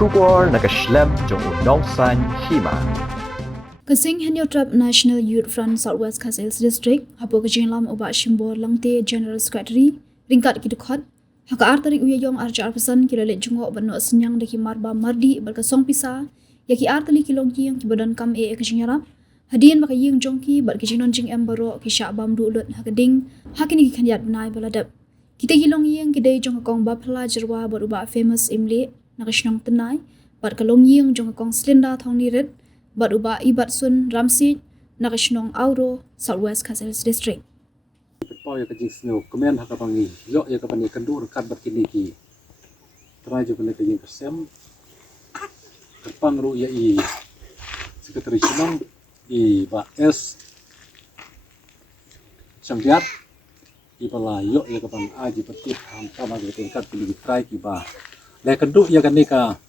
Trubor nakaslem jong unongsan hima. Kasing Henyotrap National Youth Front Southwest Kasils District, hapo kajinglam oba shimbor langte General Secretary, ringkat kidukot, haka artarik uyayong arja arpasan kilalit jungo bano senyang daki marba mardi berkasong pisa, yaki artali kilongki yang kibadan kam kajingarap, hadian maka yung jongki bar kajinon jing embaro kisya bamdu ulut hakading, hakini kikanyat benai baladap. Kita kilong yang kidai jong kong bapla jerwa beruba famous imle, nakasynong tenai, bar kalong yang jong kong slinda thong nirit, beruba ibat sun ramsi nakasynong auro Southwest Kasils District. Pau ya kajing snow kemen hakapangi yo ya kapani kendur kat berkini ki try jo kene kajing kesem kepang ru ya i sekretari sinong i ba s sambiat i bala yo ya kapan aji petit ham sama ke tingkat pilih try ki ba le kendu ya kene ka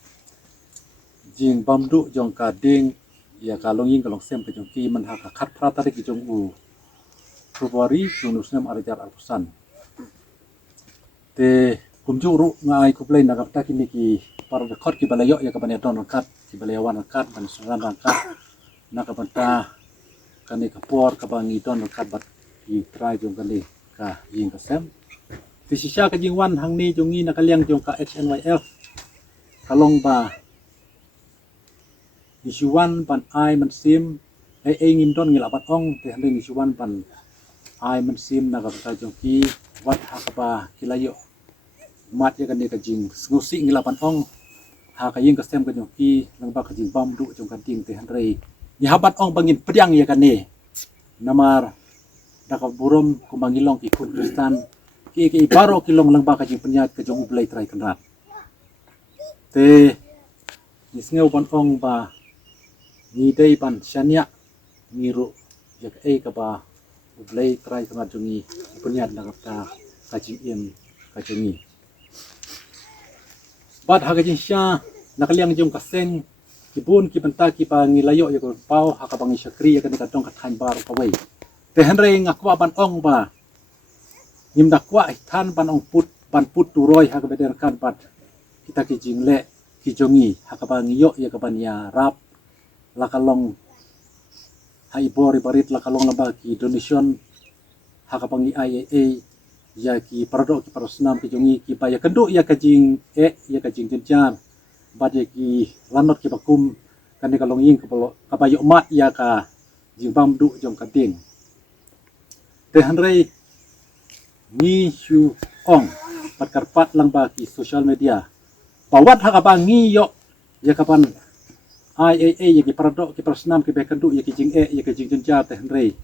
jing bamdu jong ka ding ya kalong ying kalong sem ke jong ki man haka khat pratari ki jong u Februari junusnem arajar arpusan te kumjuru ngai kuplay nakapta kini ki para dekot ki balayo ya kapane don kat ki balayawan kat ban suran kat nakapanta kani kapor kabangi don kat bat ki try jong kali ka ying kasem ti sisya ka jingwan hangni jongi nakaliang jong ka HNYF kalong ba isuan ban ai man sim ngim don ngilapat ong te hande isuan ban ai man sim nakapta jongki wat hakaba kilayo mat ya kan kajing ngusi ngilapan ong hakaying kasem ka jongki langba kajing bamdu jong kanting te handrei ni habat ong bangin pedang ya kan namar nakaburom kumangilong ki Kristan ki baro kilong langba kajing penyat ka jong ublay try kanrat te nisngeu ban ong ba ni dei ban syanya ngiru ya ka ba ublay try sama jungi penyat nakapta kajing im kajungi bat hakajing sya nakaliang jong kaseng kibun kibenta ki pa ngilayo ya ko pau hakabangi syakri ya kan kadong kathan bar kawai te henrei ngakwa ban ong ba ngim dakwa ithan ban ong put ban put turoy hakabeder kan bat kita kijing le kijongi hakabangi yo ya kaban ya rap lakalong hai bori barit lakalong lamba ki donation hakapangi IAA ya ki parado ki parasnam ki jongi ki paya kendu ya kajing ya kajing jenjar bad ya ki lanot ki bakum kan kalong ying kapayo mat ya ka jing bamdu jong kading te hanrei ni shu ong patkarpat lamba ki social media pawat hakapangi yo ya kapan IAA ya ki parado ki parasnam ki bekendu ya ki jing ya ki jing jenjar te hanrei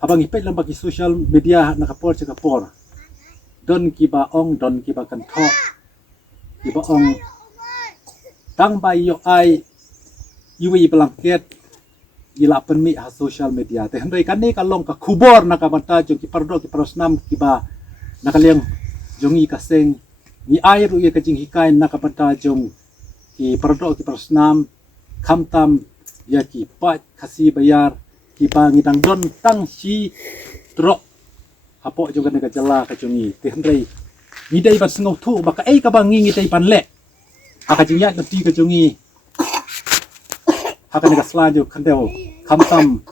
abang ipet lamba ki social media nakapor sa kapor don ki ba ong don ki ba kanto ki ba ong tang ba yo ai iwi blanket ila permi ha social media te handai kan ni kalong ka kubor nakabanta jong ki pardo ki parosnam ki ba nakaliang jongi kaseng ni ai ru ye kajing hikain nakabanta jong ki pardo ki parosnam kamtam ya ki pa kasi bayar kipa ngitang don tang si trok hapo juga nega jela kacungi tehendrei ngidai ban sengau tu baka ka bangi ngidai ban le akajinya nanti kacungi haka nega selaju kandel kamtam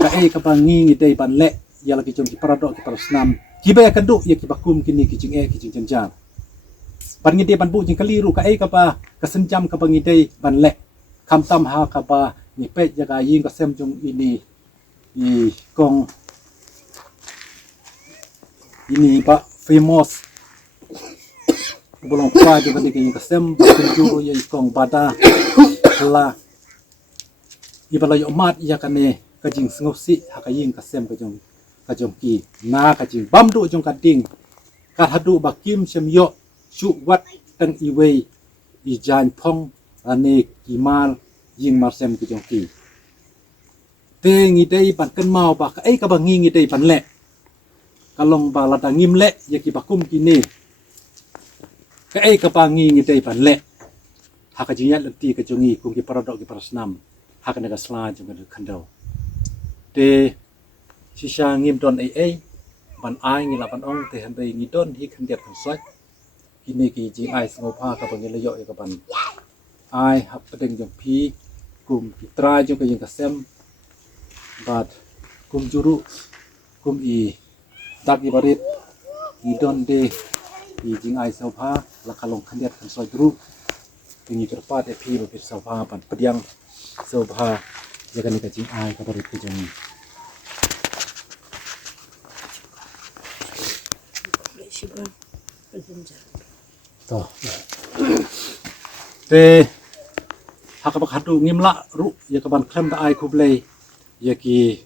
ka bangi ngidai ban le ya lagi jong parado ki parasnam kiba ya kendu ya kibakum kini kijing kijing jenjar ban ngidai ban bu jing kaliru ka ba kasenjam ka bangidai ban le kamtam ha ka ba ni pet jaga ying kasem jong ini i kong ini pak famous belum pa juga di kasem penjuru ya kong bada la ibala yo mat ya kane kajing sengosi hakaying kasem kajong ki na kajing bamdu jong kading kahadu bakim sem yo su wat tang iwei i jan phong ane kimal ying marsem ki jongki te ngidei pan ken mau ba ka bangi ngidei pan le kalong ba lada ngim le ya ki bakum kini ka bangi ngidei pan le haka jinya lenti ka jongi kum ki paradok ki parasnam haka naga sla jong kandau te sisa ngim don ban ai ngila pan ong te handai ngidon hi khandiat kan sak kini ki jing ai sofa ka bang layo ya ka ban ai hap pedeng jong pi kum pitra jong ka jing kasem bat kum juru kum I dak I barit I don de I jing ai sofa la kalong khandiat kan soi dru tingi terpat e pi bapit sofa pan pediang sofa ya kan ka jing ai ka barit ke jong toh te hakabak hatu ngimla ru ya kaban klem ta ai kublei ya ki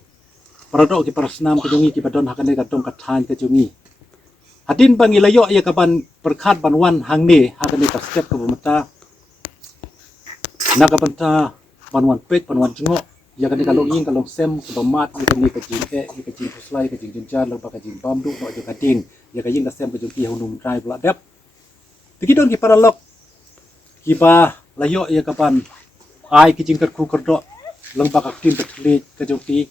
parado ki parasnam ke jongi ki badon hakane ka dong kathan ke jongi hadin bangi layo ya kaban perkhat banwan hangne hakane ka step ke bumata nakabanta banwan pek banwan jengo ya kan kalau ingin kalau sem kebamat ya kan ka jing ya ka jing puslai ka jing jenjar lo ka jing bamdu no jo ka ding ya ka jing ka sem ka jong ki hunum drai bla dep tikidon ki paralok ki ba layo ya kapan ai ki jing ku kerdo lang ba ka tim betli ka jong ki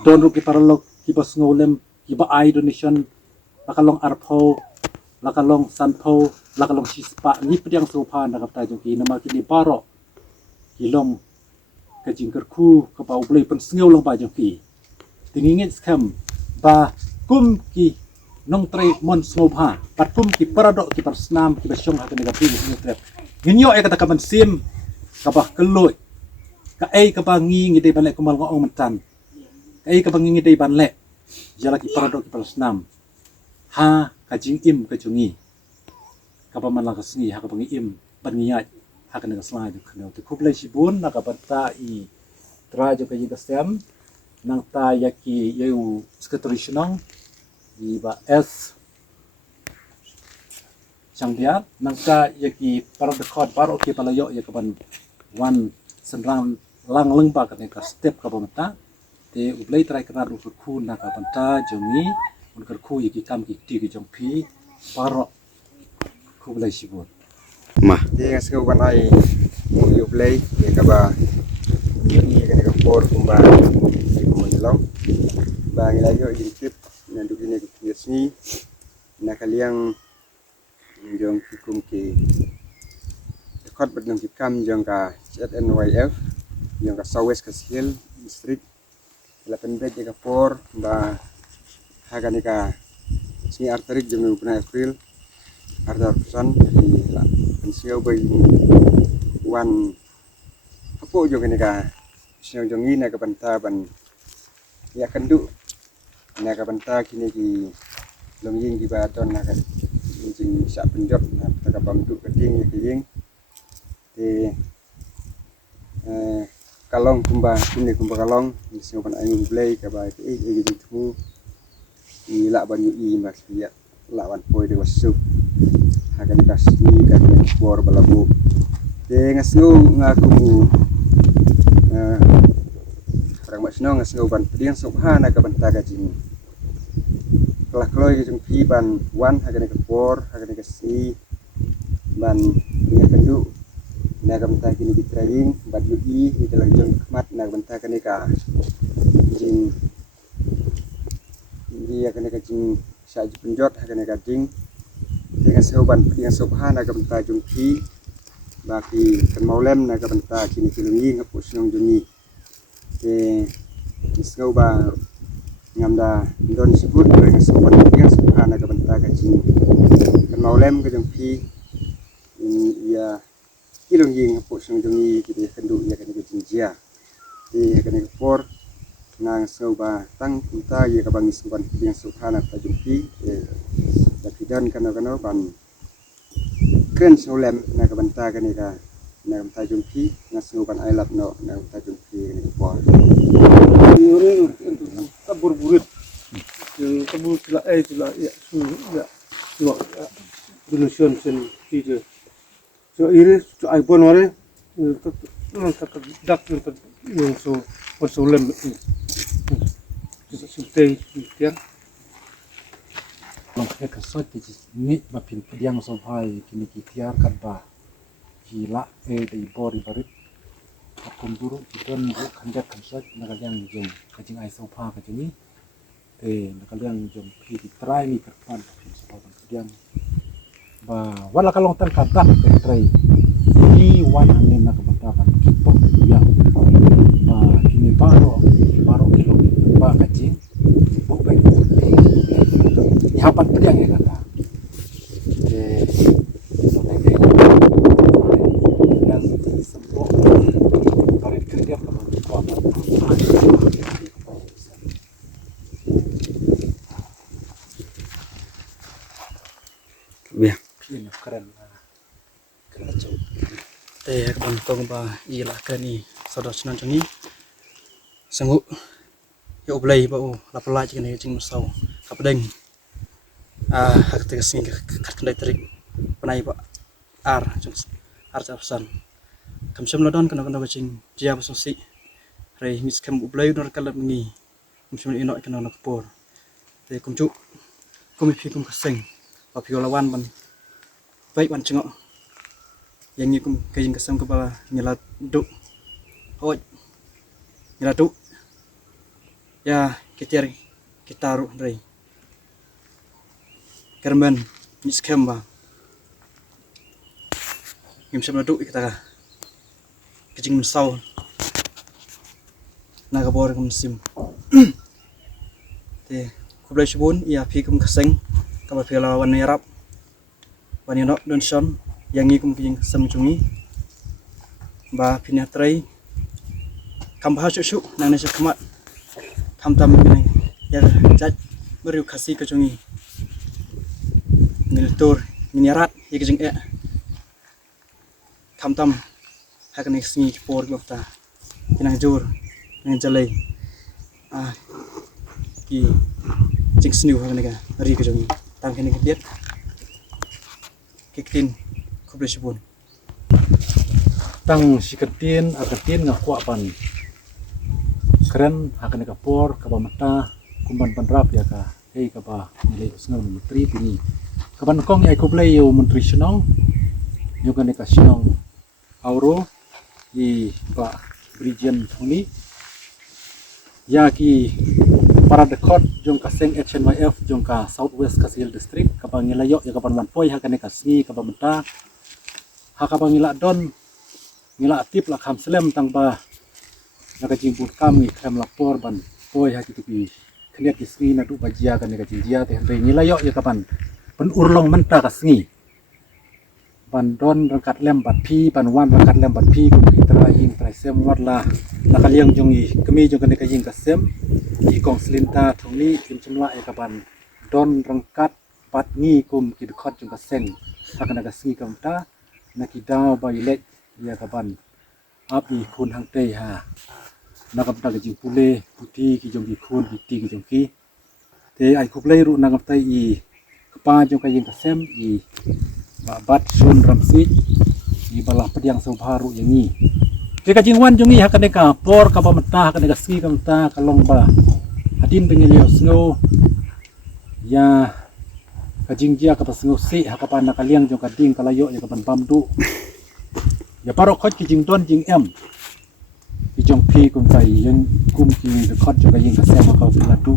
don ru ki paralok ki ba ngolem ki ba ai donation lakalong arpo lakalong sanpo lakalong sispa ni pediang sofa na ka ta jong ki nama ki ni baro ki long ka jing ku ka ba ublei pen sngew lang ba jong ki tingingit skam ba kum ki nong tre mon sofa pat kum ki parado ki parsnam ki ba syong ha ka negatif ni trep nginyo e kata kaban sim ka ba keloy ka ai ka ba ngi ngi dei ban le kumal ngong mentan ka ai ka ba ngi dei ban le jala ki parado ki parsnam ha ka jing im ka jungi ka ba man la ka sngi ha ka ba ngi im ban ngi ya ha ka nega slai du khno te kublai sibun na ka ba ta I tra jo ka yiga sem nang ta yaki yu skatorishnong I ba s Sangdia nangka yaki para dekat baru ki palayo ya kaban wan senrang lang lengba kan ka step ka bamata te ublei trai kana ru ku na ka banta jomi unkar ku yaki kam ki ti ki jong pi paro ku blai sibut ma dia ngasih ke ai mau ublei ya ka ba ni ka ka por kumba ku menjelong ba ngilayo intip nanduk ini ku yasni na kaliang jong kikum ki dekat berdeng kikam jong ka ZNYF jong ka Southwest Kasil district 8 bed ka por ba hagani ka sini arterik jong 5 April arda pesan di la pensiau bai wan apo jong ni ka siang jong ina ka banta ban ya kendu na ka banta kini ki longjing ki ba don na ka jing sa penjot na taka bamdu keding ya kiying te kalong kumba kini kumba kalong sing pan ayu blay ka ba ke gitu tu I la ban I mas ya la ban poi de wasu hagan kasni ka ni bor balabu te ngasnu ngaku orang masno ngasnu ban pediang subhana ka ban taga jing kelah kloy jeng pi ban wan hagan ke por hagan ke si ban dia kendu na kam ta kini ditraing ban yu I di dalam jeng mat na ban ta kani ka jing dia kani ka jing sa penjot hagan ka jing dengan soban yang subhana kam ta jeng pi baki kan maulem na kam ta kini kilungi ngapus nong juni te isngau ba ngamda don sibut dengan soban yang subhana ka banta ka jing kan maulem ka jong pi ya kilung ying po sung jongi kiti kendu ya kan jing jia ti kan ke por nang soba tang kunta ya ka bang soban yang subhana ka jong pi ya kidan kan ban ken solem na ka banta ka ni ka na ka jong pi na soban I love no na ka jong pi ni por kabur burit kabur sila sila ya su ya yo solution sen kije so ire so iPhone ore non tak dak yang so lem so stay ya long ke ka sot ki ni ba pin pediang sofa kini ki tiar kan ba gila dei bori barit akum buru don bu kanjat kan sot na ka yang jeng ka jing ai sofa ka jing na ka yang jong pi di try ni ka pan pin sofa kan pediang ba wala kalong tan kadak tray ni wan angin na kabatakan kipok ya ba kini baro kilo ba kacing bo baik ihapan pedang ya kata so tege dan semua dari kerja kalau kuat Bien. ini keren Teh ban kong ba ilah kan ni saudara senang jangi. Sanggup yo blai ba o la pelaj kan ni jing masau. Kapdeng. Hak te sing kat kendai terik. Panai ba ar jung ar pesan. Kam sem lodon kana kana jing jia basosi. Rei mis kam blai dor kalam ni. Kam sem inok kana nak por. Te kum cu kum pi kum kaseng. Ba pi lawan ban. Baik ban cengok. Yang ni kum kajing kesam kepala nyelat duk. Hoj. Nyelat duk. Ya kita ruh dari. Kermen miskem ba. Ngim sem duk kita. Kajing mesau. Naga bor kum sim. Te kublai subun ia pi kum keseng kapa pi lawan yarap. Wan yanok don son yang ni kum kijing sem cungi ba pinah trai kam bah su nang nasi kemat kam tam ni ya jaj beriu kasih ke cungi miltur minyarat ya kijing kam tam hak ni singi por gofta kinang jur nang jalai ki jing sniu hak ni ka ri ke cungi tam kini biat kikin kublai subun tang siketin akatin ngakwa pan keren akan kapor kaba mata kumban panrap ya ka kaba nilai usngal menteri pini kaban kong ai kublai yo menteri senong yo kan ka senong auro i ba region thoni ya ki para dekot jong ka seng HNYF jong ka Southwest Kasil District kaba ngilayo ya kaban manpoi hakan ka singi kaba mata hakaba ngila don ngila tip la kham slem tang ba naga jimbut kam ngi kham la por ban poi ha kitu ki khnia ki singi na du bajia kan ka jinjia te re ngilayo ya kaban pen urlong menta ka singi ban don rangkat lem bat phi ban wan rangkat lem bat phi ku tra ing tra sem wat la nakaliang jong i kemi jong kan ka jing ka sem i kong slinta thongni kim chimla ya kaban don rangkat bat ngi kum ki khot jong ka seng hakana ka singi kam ta nakidao bailet ya kaban api kun hang te ha nakam ta ji pule puti ki jong ki kun ki ki jong ki te ai kuplei ru nangam tai i pa jong ka yeng ka sem i bat sun ramsi i bala pediang sobharu yang ni te ka jingwan jong i hakane ka por ka ba mata hakane ka ski ka mata ka long ba hadin bengilio snow ya kajing jia ka pasngo si hakapan nakaliang jong kading kalayo ya kapan pamdu ya parok khot ki jing don jing em ki jong pi kum tai yang kum ki de khot jong yeng ka sem ka filatu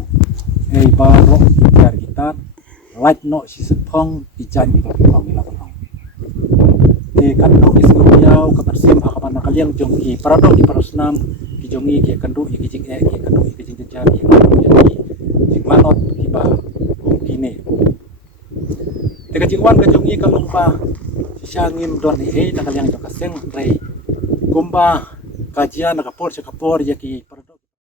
ei barok yar gitar light no si sepong ki jan ki pong ila pong te kandu ki sngo yau ka persim hakapan nakaliang jong ki paradok ki parosnam ki jong ki kandu ki jing ki kandu ki jing jar ki jing manot ki ba kum kine teka jingwan ka jongi ka lumpa sisangim don nakaliang jong kaseng rei kumba kajian nakapor ya ki